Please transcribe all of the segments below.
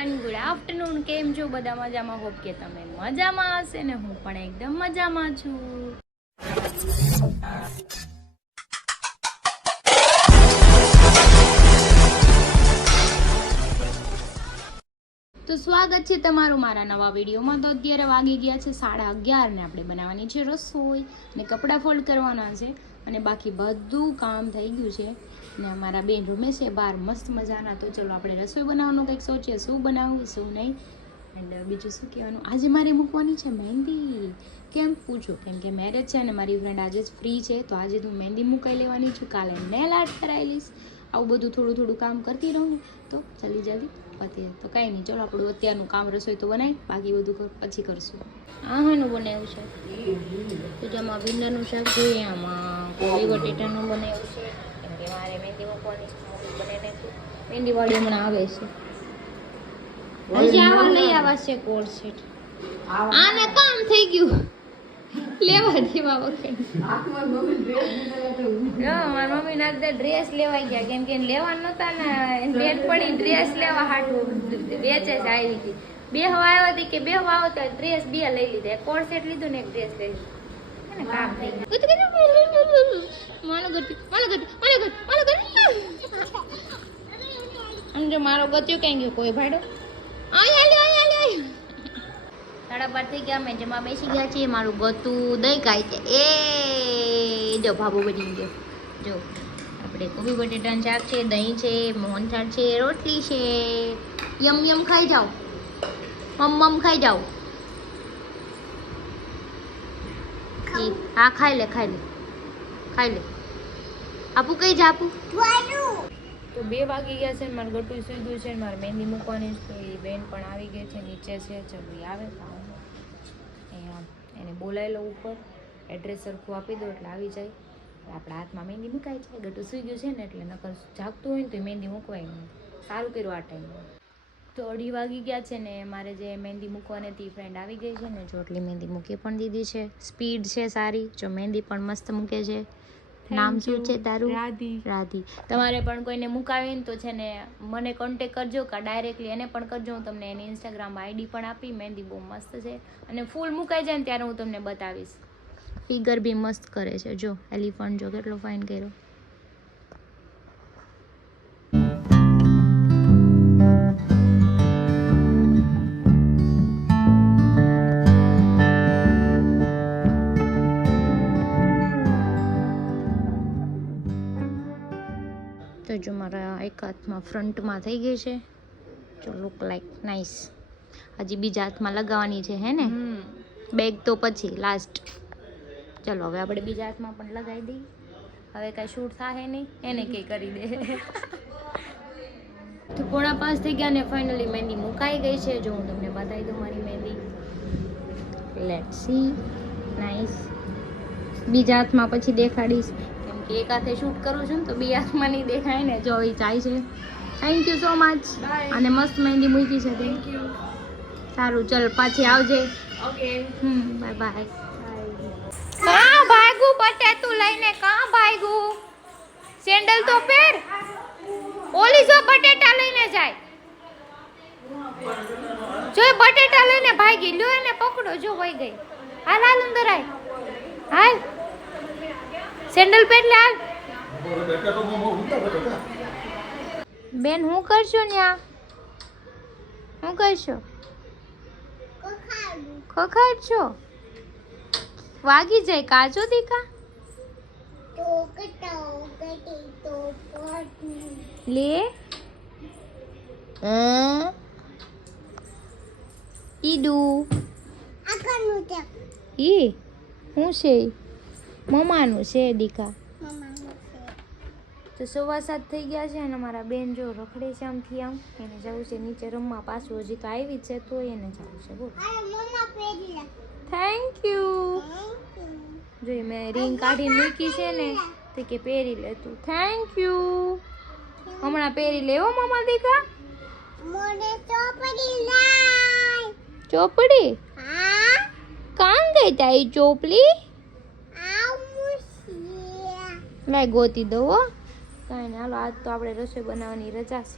Everyone, good afternoon. કેમ છો બધા? મજામાં? હોપ કે તમે મજામાં હશે ને હું પણ એકદમ મજામાં છું. તો સ્વાગત છે તમારું મારા નવા વિડીયોમાં. તો અત્યારે વાગી ગયા છે 11:30 ને આપણે બનાવવાની છે રસોઈ ને કપડાં ફોલ્ડ કરવાના છે અને બાકી બધું કામ થઈ ગયું છે. ને અમારા બેન રમે છે બહાર મસ્ત મજાના. તો ચલો આપણે રસોઈ બનાવવાનું કંઈક સોચીએ, શું બનાવવું શું નહીં. એન્ડ બીજું શું કહેવાનું, આજે મારે મૂકવાની છે મહેંદી. કેમ પૂછો? કેમ કે મેરેજ છે અને મારી ફ્રેન્ડ આજે જ ફ્રી છે, તો આજે હું મહેંદી મુકાઈ લેવાની છું. કાલે નેલ આર્ટ કરાવી લઈશ. આવું બધું થોડું થોડું કામ કરતી રહું તો જલ્દી પતી. તો કાંઈ નહીં, ચલો આપણું અત્યારનું કામ રસોઈ તો બનાવી, બાકી બધું પછી કરશું. હાનું બનાવ્યું છે તો જેમાં ભીંડાનું શાક જોઈએ, આમાં કોબી બટેટાનું બનાવ્યું છે. કેમ કે મારે મહેંદી મૂકવાની બનાવીને મહેંદી વાળી હમણાં આવે છે. હજી આવા લઈ આવ્યા છે કોડ સેટ. આને કામ થઈ ગયું લેવા દેવા વખત. મારી મમ્મી ના ડ્રેસ લેવા ગયા, કેમ કે લેવા નતા ને બેન પડી ડ્રેસ લેવા હાટું વેચે છે આવી હતી. બે હવા આવ્યા હતી કે બે હવા આવો તો ડ્રેસ બે લઈ લીધા, એક કોડ સેટ લીધું ને એક ડ્રેસ લઈ લીધું. કામ થઈ ગયું. જો મારો ગત્યો ક્યાં ગયો? કોઈ ભાડો 12:30 થઈ ગયા. મેં જમા બેસી ગયા છીએ. મારું ગતું દહીં ખાય છે. એ જો ભાભો બની ગયો. જો આપણે કોબી બટેટાનું શાક છે, દહીં છે, મોહનથાળ છે, રોટલી છે. યમ યમ ખાઈ જાઓ, મમ ખાઈ જાઓ. હા ખાઈ લે આપું કઈ જા આપું. તો 2 વાગી ગયા છે, મારું ગટું સુઈ ગયું છે, મારે મહેંદી મૂકવાની છે. તો એ બેન પણ આવી ગઈ છે, નીચે છે. ચલો આવે એને બોલાવી લો ઉપર, એડ્રેસ સરખું આપી દો એટલે આવી જાય. આપણા હાથમાં મહેંદી મુકાય છે. ગટું સુઈ ગયું છે ને એટલે નકર જાગતું હોય ને તો મહેંદી મૂકવાય નહીં. સારું કર્યું આ ટાઈમમાં. તો 2:30 વાગી ગયા છે ને મારે જે મહેંદી મૂકવાની હતી ફ્રેન્ડ આવી ગઈ છે ને, જો એટલી મહેંદી મૂકી પણ દીધી છે. સ્પીડ છે સારી, જો મહેંદી પણ મસ્ત મૂકે છે. નામ શું છે તારું? રાધી. તમારે પણ કોઈને મુકાવી ને તો છે ને મને કોન્ટેક કરજો, કે ડાયરેક્ટલી એને પણ કરજો. હું તમને એની ઇન્સ્ટાગ્રામ આઈડી પણ આપી. મહેંદી બહુ મસ્ત છે અને ફૂલ મુકાઈ જાય ને ત્યારે હું તમને બતાવીશ. ફિગર બી મસ્ત કરે છે. જો એલિફન્ટ જો કેટલો ફાઇન કર્યો. તો જો મારા એક હાથમાં ફ્રન્ટમાં થઈ ગઈ છે. જો લુક લાઈક નાઇસ. હજી બીજા હાથમાં લગાવવાની છે હે ને, બેગ તો પછી લાસ્ટ. ચલો હવે આપણે બીજા હાથમાં પણ લગાવી દઈએ. હવે કાંઈ શૂટ થાય નહીં, એને કંઈ કરી દે. તો 4:45 થઈ ગયા ને ફાઇનલી મહેંદી મુકાઈ ગઈ છે. જો હું તમને બતાવી દઉં મારી મહેંદી. Let's see. નાઇસ. બીજા હાથમાં પછી દેખાડીશ, એક હાથે શૂટ કરું છું ને તો 2 હાથમાં નહીં દેખાય ને. જો એ જાય છે. Thank you so much. અને મસ્ત મહેંદી મૂકી છે. Thank you. સારું ચલ પાછી આવજે. ઓકે. Bye bye. કાં ભાગું બટેટું લઈને? કાં ભાગું? સેન્ડલ તો પહેર. ઓલી જો બટેટા લઈને જાય. જો બટેટા લઈને ભાગી. લ્યો એને પકડો. જો વઈ ગઈ. હાલ અંદર આય. હાલ સેન્ડલ પહેર લે. હાલ બેન હું કરશો ન્યા? હું કરશો? ખખાડશો? વાગી જાય કાચો દીકા. લે ઈડુ ઈ હું છે? મમ્માનું છે દીકા. તો 7:15 થઈ ગયા છે અને મારા બેન જો રખડે છે આમથી આમ. એને જવું છે નીચે રમવા પાછું. હજી તો આવી જ છે તો એને જવું છે. બોલ થેન્ક યુ. જો મેં રિંગ કાઢીને મૂકી છે ને તો કે પહેરી લે તું. Thank you. હમણાં પહેરી લેવો મમ્મા દીકા. ચોપડી કાં ગઈ તારી ચોપડી? લાય ગોતી દો. કાંઈ નહીં, હાલો આજ તો આપણે રસોઈ બનાવવાની રજા છે.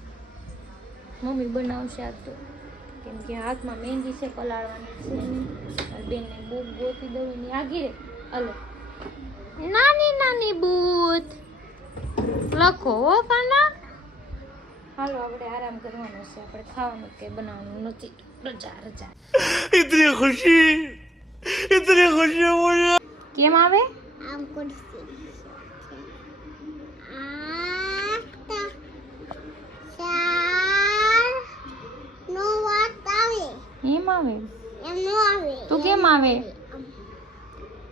મમ્મી બનાવશે આ તો, કેમ કે હાથમાં મહેંદી છે, પલાળવાની છે નહીં. બેનને બુક ગોતી દઉં એની આગી રે. હલો, નાની નાની બૂત લખો હો પાના. હાલો આપણે આરામ કરવાનો છે, આપણે ખાવાનું કે બનાવવાનું નથી. રજા રજા. ઇતની ખુશી મુझे. કેમ આવે? આમ ખુશી. એમ આવે? એમ નો આવે. તો કેમ આવે?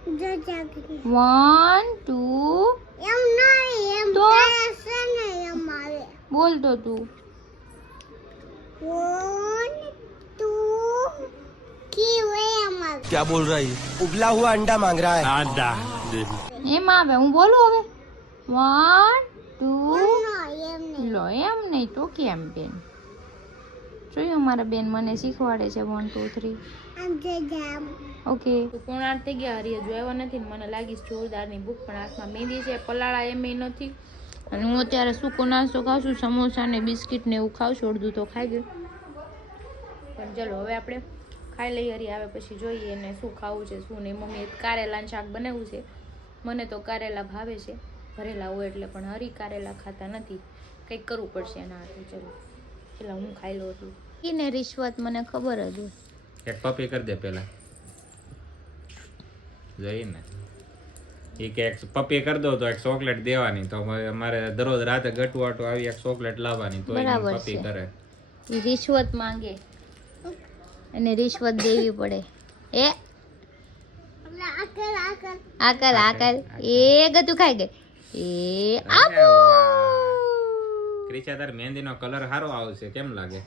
1 2 એમ નહીં, એમ તો છે ને એમ આવે. બોલ તો તું. 1 2 3 એમ આવે. क्या बोल रहा है? उबला हुआ अंडा मांग रहा है. अंडा. એમ આવે. હું બોલું હવે. 1 2 લો એમ નહીં તો કેમ બેન? જોયું મારા બેન મને શીખવાડે છે 1 2 3. ઓકે. કોણ થઈ ગયા હરિયા જોયા નથી ને મને લાગીશ જોરદારની ભૂખ, પણ હાથમાં મહેંદી છે, પલાળા એમ નથી. અને હું અત્યારે સૂકો નાસ્તો ખાઉં છું, સમોસા ને બિસ્કિટ ને એવું ખાઉં છું. અડધું તો ખાઈ ગયું, પણ ચલો હવે આપણે ખાઈ લઈએ. હરી આવે પછી જોઈએ ને શું ખાવું છે શું નહીં. મમ્મીએ કારેલાનું શાક બનાવ્યું છે, મને તો કારેલા ભાવે છે, ભરેલા હોય એટલે, પણ હરી કારેલા ખાતા નથી. કંઈક કરવું પડશે એના હાથે. ચલો પેલા હું ખાઈ લઉં છું. ને રિશ્વત મને ખબર જ હોય. એક પપી કરી દે પેલા જઈને એ કે એક પપી કરી દો તો એક ચોકલેટ દેવાની, તો અમારે દરરોજ રાતે ગટવાટો આવી એક ચોકલેટ લાવવાની, તો બરાબર પપી છે. કરે. રિશ્વત માંગે અને રિશ્વત દેવી પડે. એ આકલ આકલ એ ગતું ખાઈ ગઈ. એ આબુ ક્રિશા તાર મહેંદીનો કલર સારો આવશે, કેમ લાગે?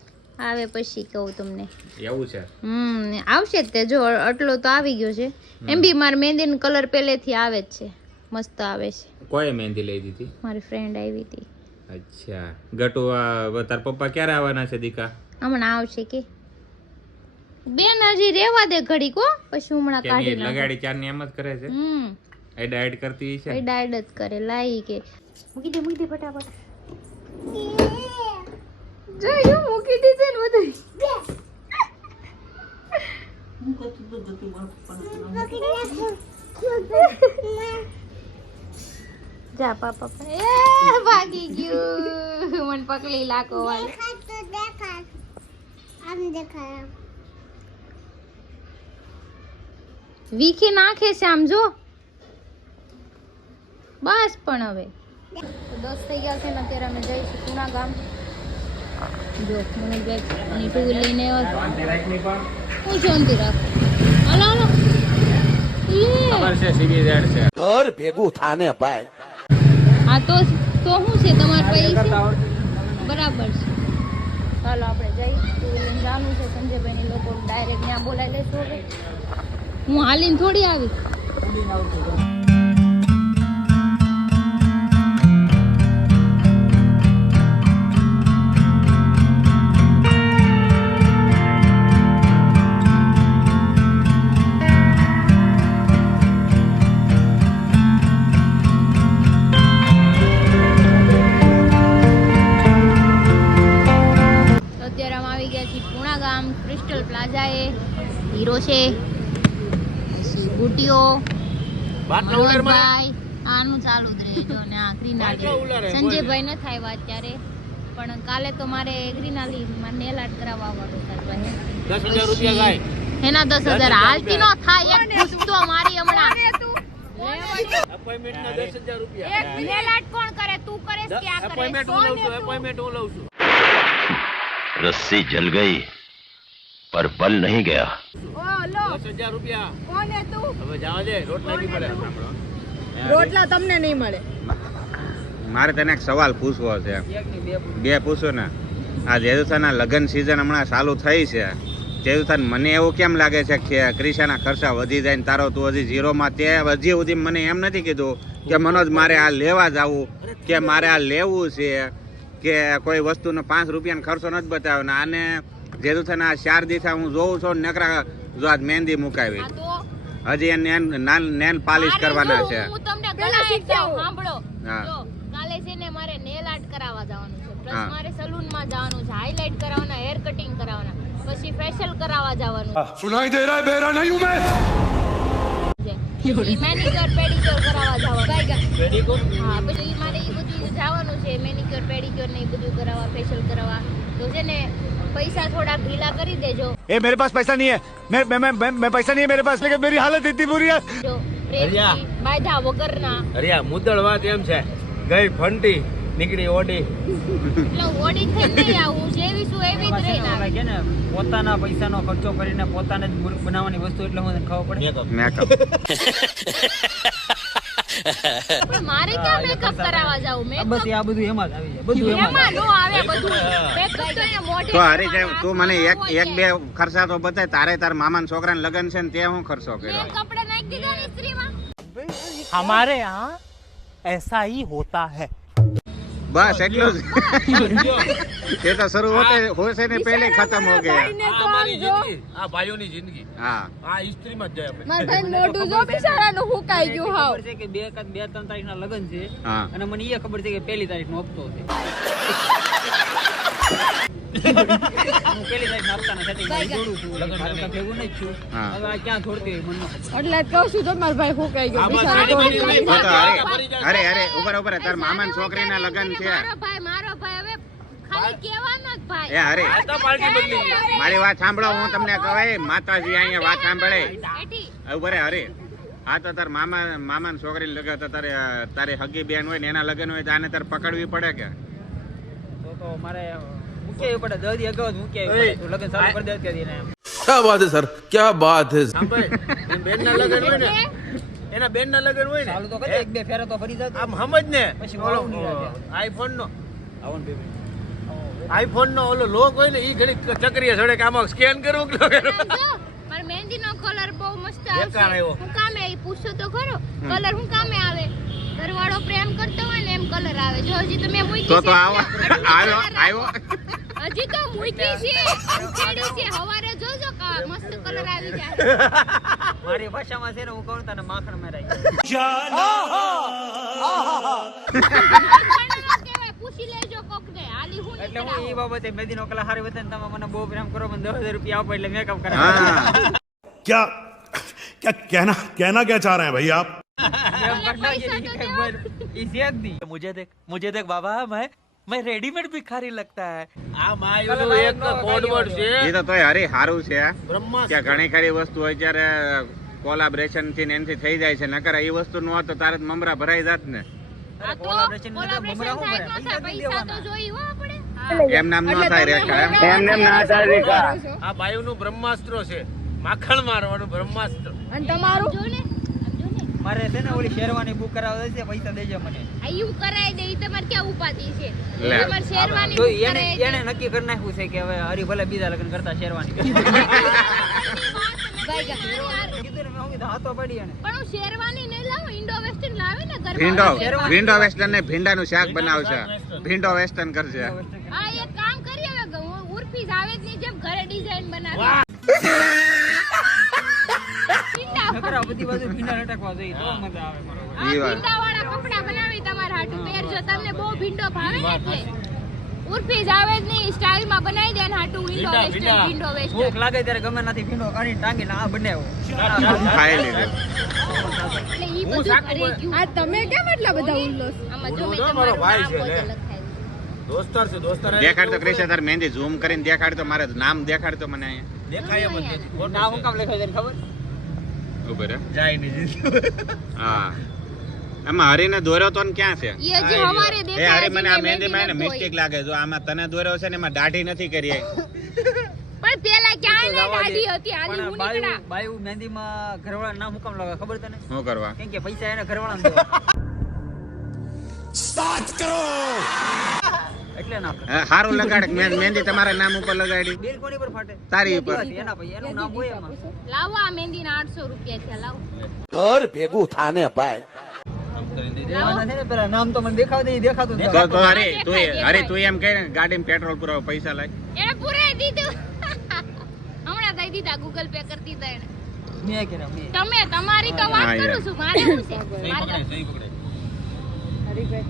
આવે પછી કહું તમને. એવું છે? આવશે જ તે. જો આટલો તો આવી ગયો છે. એમ બી મારે મહેંદીનો કલર પહેલેથી આવે જ છે, મસ્ત આવે છે. કોઈ મહેંદી લઈ દીધી? મારી ફ્રેન્ડ આવી હતી. અચ્છા. ગટુ તાર પપ્પા ક્યારે આવવાના છે દીકા? હમણાં આવશે કે બેન હજી રેવા દે ઘડી કો, પછી હમણાં કાઢી નાખો. લગાડી ચારની એમ જ કરે છે. એડ એડ કરતી છે. એડ એડ જ કરે. લાઈ કે મૂકી દે ફટાફટ. જો મૂકી દીધે ને બધું. જા પાપા એ ભાગી ગયું. મને પકડી લાકો વાળ. વીખી નાખે છે આમ જો. બસ પણ હવે 10 થઈ ગયા છે ને અત્યારે અમે જઈશું પૂના ગામ. જો મને બેગ ની ટુ વ્હીલ લઈને આવ્યો. હું શાંતિ રાખ. હાલો હાલો. ખબર છે સીધી રેડ છે. ઘર ભેગું થાને ભાઈ. હા તો શું છે તમારા પૈસા? બરાબર છે. ચાલો આપણે જઈ. ટુ વ્હીલ લઈને જવાનું છે. સંજયભાઈ ને લોકો ડાયરેક્ટ ત્યાં બોલાવી લેશું. હવે હું હાલીને થોડી આવી. ક્રિસ્ટલ પ્લાઝા એ હીરો છે, બુટીઓ ભાઈ આનું ચાલુ જ રહે. જો ને આ ગ્રીનાલી સંજયભાઈ ન થાય વાત ત્યારે, પણ કાલે તો મારે ગ્રીનાલી માં નેલ આર્ટ કરાવવા આવવાનું હતું. 10,000 રૂપિયા જાય એના 10,000 હાલતી નો થાય. એક પૂછતો મારી હમણાં અપોઇન્ટમેન્ટ ના 10,000 રૂપિયા. એક નેલ આર્ટ કોણ કરે? તું કરે કે આ કરે? અપોઇન્ટમેન્ટ હું લઉં છું. रस्सी जल गई पर बल नहीं गया. ઓ લો 10,000 રૂપિયા. કોણ હે તું? હવે જાવા દે, રોટલા નહીં મળે. રોટલા તમને નહીં મળે. મારે તને એક સવાલ પૂછવો છે. બે પૂછો ને. આ જેદુથાના લગ્ન સિઝન હમણાં ચાલુ થઈ છે. જેદુથાન મને એવું કેમ લાગે છે કે ક્રિશાના ખર્ચા વધી જાય ને તારો તું હજી ઝીરોમાં? તે હજી સુધી મને એમ નથી કીધું કે મનોજ મારે આ લેવા જવું કે મારે આ લેવું છે, કે કોઈ વસ્તુનો 5 રૂપિયાનો ખર્ચો નથી બતાવ્યો ને. આને જેદુથાના 4 દિવસા હું જોઉં છું નકરા જો આજ મહેંદી મુકાવી, હજી એને નેલ પાલિશ કરવાના છે. હું તમને ઘણા એક સાંભળો. જો કાલે છે ને મારે નેલ આર્ટ કરાવવા જવાનું છે. પ્લસ હા. મારે સલૂન માં જવાનું છે, હાઇલાઇટ કરાવવાના, હેર કટિંગ કરાવવાના, પછી ફેશિયલ કરાવવા જવાનું सुनाई दे रहा है बेरा नहीं हूँ मैं છે, પછી મેનિક્યોર પેડિક્યોર કરાવવા જવાનું. હા, પછી મારે એ બધું જવાનું છે, મેનિક્યોર પેડિક્યોર ને એ બધું કરાવવા, ફેશિયલ કરાવવા. તો છે ને પૈસા થોડા ઢીલા કરી દેજો. ए मेरे पास पैसा नहीं है मैं पैसा नहीं है मेरे पास लेकिन मेरी हालत इतनी बुरी है જો પ્રેમથી બાંધા વગરના. અરિયા મુદ્દળ વાત એમ છે, ગઈ ફંટી નીકળી ઓડી. એટલે ઓડી થઈને નહીં આવું, જેવી છું એવી જ રહીને આવી. કે ને પોતાના પૈસાનો ખર્ચો કરીને પોતાને જ મૂર્ખ બનાવવાની વસ્તુ એટલે મને ખબર પડે. મેકઅપ પણ મારે ક્યાં મેકઅપ કરાવવા જાવું? આ બસ મેકઅપ આ બધું એમાં જ આવી જાય, બધું એમાં એમાં નો આવે બધું. મેકઅપ તો અહીંયા મોઢે તો હરી કરવાનો, તું મને એક હાથમાં એક બે ખર્ચા તો બતાય. તારે તાર મામાના છોકરાને લગન છે ને તે હું ખર્ચો કર્યો? મેં કપડા નાખી દીધા ને ઇસ્ત્રીમાં. हमारे यहाँ ऐसा ही होता है બસ એટલું જ. એ તો શરૂ હોતે છે ને પહેલે ખતમ હો ગયા. ભાઈને તો આમ જો, આ ભાઈઓની જિંદગી હા, આ ઇસ્ત્રીમાં જ જાય આપણે. મારા ભાઈ મોઢું જો બિચારાનું હુકાઈ ગયું હાવ. ખબર છે કે 2-3 તારીખના લગ્ન છે હા. અને મને એ ખબર છે કે 1 તારીખનો હપ્તો છે. હું 1 તારીખના હપ્તાના સેટિંગમાં જોડું છું, લગ્ન ભેગું નહીં જ છું. હા. હવે આ ક્યાં છોડતી હોય મને ન ખબર. એટલે જ કહું છું જો મારા ભાઈ હુકાઈ ગયો આમાં બિચારો. રેડી તો અરે અરે ઉપર ઉપર તાર મામાના છોકરીના લગન છે. મારો ભાઈ હવે ખાલી કહેવાનો જ ભાઈ. એ અરે આ તો પાર્ટી બદલી ગઈ. મારી વાત સાંભળો, હું તમને કહે માતાજી અહીંયા વાત સાંભળે. એઠી ઉપર હરે આ તો તાર મામાના છોકરીને લગન તો તારી હગી બેન હોય ને એના લગન હોય તો આને તાર પકડવી પડે કે? તો મારે મૂકી આવવી પડે, 10 દી અગાઉ જ મૂકી આવવી પડે. તો લગ્ન ચાલુ કરી દે અત્યારથી ને એમ. क्या बात है सर, क्या बात है સાંભળ, એની બેનના લગન હોય ને, એના બેનના લગન હોય ચાલુ તો ને, કરી દે, 1-2 ફેરા તો ફરી જાત. આમ સમજ ને, પછી ઓલો વાળું નહીં રાખે. આઈફોન નો આવો ને બેબી. આઈફોન નો ઓલો લોક હોય ને, ઈ ઘડી ચક્રીએ ચડે કે આમાં સ્કેન કરવું કે ન કરવું? જો મારા મહેંદીનો કલર બહુ મસ્ત બેકાર આવશે. આવ્યો. હું કામે એ પૂછો તો ખરો, કલર હું કામે આવે? ઘરવાળો પ્રેમ કરતો હોય ને એમ કલર આવે. જો હજી તો મેં મૂકી તો છે. આવો આવ્યો હજી તો મૂકી છે, ઉખેડી છે. હવારે જોજો કા મસ્ત કલર આવી જાય. મારી ભાષામાં છે ને હું કહું તને માખણ મેરાઈ. કહેવાય, પૂછી લેજો કોકને. હાલી હું એટલે હું નીકળાવું. એ બાબતે મેદીનો કલા હારી વતન તમે મને બહુ પ્રેમ કરો, મને 10,000 રૂપિયા આપો એટલે મેકઅપ હા કરાવે. क्या क्या कहना क्या चाह रहे हैं भाई आप? मुझे देख बाबा मैं रेडीमेड भिखारी लगता है આ માયુનું એક કોડવર્ડ છે, એ તો તોય હરી સારું છે બ્રહ્મા. કે ઘણી ખરી વસ્તુ અત્યારે કોલાબરેશન થી ને એનથી થઈ જાય છે. નકર એ વસ્તુ નું હોત તો તારે જ મમરા ભરાઈ જાત ને. આ તો collaboration ની તો collaboration મમરા શું થાય ભરે? ન થાય, પૈસા પૈસા તો દેવાના. જોઈ હો આપણે. હા. એમ નામ ન થાય રેખા એમ. આ બાયુનું બ્રહ્માસ્ત્ર છે, માખણ મારવાનું બ્રહ્માસ્ત્ર. અને તમારું જો ને, આમ જો ને. મારે છે ને ઓલી શેરવાની બુક કરાવવા છે, પૈસા દેજો મને. આ યું કરાઈ દે, ઈ તમારે ક્યાં ઉપાધિ છે? લે. તમારે શેરવાની તો book એને કરાઈ દે. એને નક્કી કરી નાખ્યું છે કે હવે હરી ભલે બીજા લગ્ન કરતા શેરવાની. ભાઈ ગયા. કીધું ને મેં હું કીધું હા તો પડી એને. પણ હું શેરવાની નહીં લાવું, ઇન્ડો વેસ્ટર્ન લાવી ને ઘરમાં. ભીંડો શેરવાની. ભીંડો વેસ્ટર્ન ને ભીંડાનું શાક બનાવશે. ભીંડો વેસ્ટર્ન કરશે. આ એક કામ કરીએ હવે, હું ઉર્ફી જાવેદની જેમ ઘરે ડિઝાઇન બનાવી. ભીંડા. નકર આ બધી બાજુ ભીંડા લટકવા જોઈએ તો મજા આવે મારો. આ ઈ વાત. ભીંડાવાળા કપડાં બનાવી તમારા હાટુ પહેરજો. તમને બહુ ભીંડો ભાવે ને એટલે. ઉર્ફી જાવેદની સ્ટાઇલમાં બનાવી દે ને હાટુ ઇન્ડો વેસ્ટર્ન, ભીંડો ભૂખ વેસ્ટર્ન. લાગે ત્યારે ગમે નથી ભીંડો કાઢી ટાંગીને આ બનાવ્યો. ખાઈ લીધું. એટલે ઈ બધું કરી ગયું. આ તમે કેમ એટલા બધા ઉલ્લોસ? આમાં જો બોલો મેં ને, મારો તમારું ભાઈ નામ છે, પોતે લે. લખાવ્યું. દોસ્તાર છે, દોસ્તાર. દેખાડ તો ક્રિશા તાર મહેંદી ઝૂમ કરીને દેખાડ તો, મારે નામ દેખાડ તો મને અહીંયા. દેખાય એમ જ નથી. ખોટું ના હું છે. કામ લખાય તને ખબર? ઉભો રહે. જાય નહીં જીતું. હા આમાં હરીને દોર્યો તો ને ક્યાં છે? ઈ હજી હવારે એ દેખાય હરી છે મને ને આ મહેંદીમાં મહેંદી મિસ્ટેક લાગે. જો આમાં તને દોર્યો છે ને એમાં દાઢી નથી કરી. પણ પેલા ક્યાંય ને દાઢી હતી, આલી પણ હું નીકળા. બાયું બાયું મહેંદીમાં ઘરવાળા નામ હું કામ લગાવે ખબર તને? શું કરવા? કેમ કે પૈસા એને ઘરવાળાને દેવાના. એટલે ના કરે. સારું લગાડ. મહેંદી તમારા નામ ઉપર લગાડી. બિલ કોની પર ફાટે? તારી ઉપર. એના પછી એનું નામ હોય એમાં. લાવો આ મહેંદીના 800 રૂપિયા છે, લાવો. ઘર ભેગું થાને ભાઈ દેવાના છે ને પેલા નામ તો મને દેખાવ દે, ઈ દેખાતું જ તો નથી. તો હરી તું એમ કહે ને ગાડીમાં પેટ્રોલ પુરાવો પૈસા લાય. એને પુરાઈ દીધું. હમણાં દઈ દીધા, ગૂગલ પે કરી દીધા એને. મેં કર્યા, મેં. તમે તમારી તો વાત હા, કરું યાર. છું, મારે શું છે? મારે તો- સહી પકડાય. હરીભાઈ